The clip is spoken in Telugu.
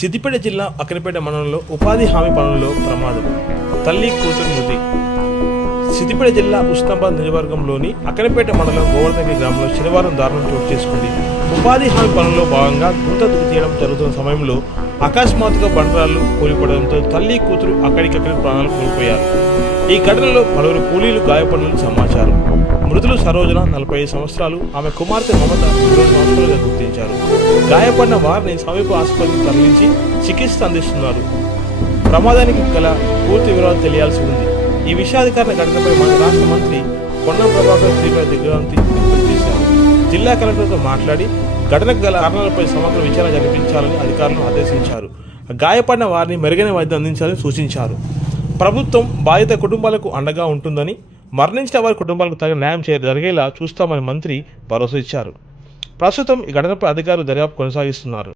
సిద్దిపేట జిల్లా అక్కనపేట మండలంలో ఉపాధి హామీ పనుల్లో ప్రమాదం, తల్లి కూతురు మృతి. సిద్దిపేట జిల్లా ఉస్నాబాద్ నియోజకవర్గంలోని అక్కనపేట మండలం గోవర్ధనగిరి గ్రామంలో శనివారం దారుణం చోటు చేసుకుంది. ఉపాధి హామీ పనుల్లో భాగంగా గుంత తీయడం జరుగుతున్న సమయంలో అకస్మాత్తుగా బండరాళ్లు కూలిపడడంతో తల్లి కూతురు అక్కడికక్కడి ప్రాణాలు కోల్పోయారు. ఈ ఘటనలో పలువురు కూలీలు గాయపడినట్లు సమాచారం. మృతులు సరోజన 45 సంవత్సరాలు, ఆమె కుమార్తె మమత 20 సంవత్సరాలుగా గుర్తించారు. గాయపడిన వారిని సమీప ఆసుపత్రికి తరలించి చికిత్స అందిస్తున్నారు. ప్రమాదానికి గల పూర్తి వివరాలు తెలియాల్సి ఉంది. ఈ విషయాధికారుల ఘటనపై మన రాష్ట్ర మంత్రి పొన్నం ప్రభాకర్ తీవ్ర దిగ్భ్రాంతి వ్యక్తం చేశారు. జిల్లా కలెక్టర్తో మాట్లాడి ఘటనకు గల కారణాలపై సమగ్ర విచారణ జరిపించాలని అధికారులను ఆదేశించారు. గాయపడిన వారిని మెరుగైన వైద్యం అందించాలని సూచించారు. ప్రభుత్వం బాధిత కుటుంబాలకు అండగా ఉంటుందని, మరణించిన వారి కుటుంబాలకు తగిన న్యాయం జరిగేలా చూస్తామని మంత్రి భరోసా ఇచ్చారు. ప్రస్తుతం ఈ ఘటనపై అధికారులు దర్యాప్తు కొనసాగిస్తున్నారు.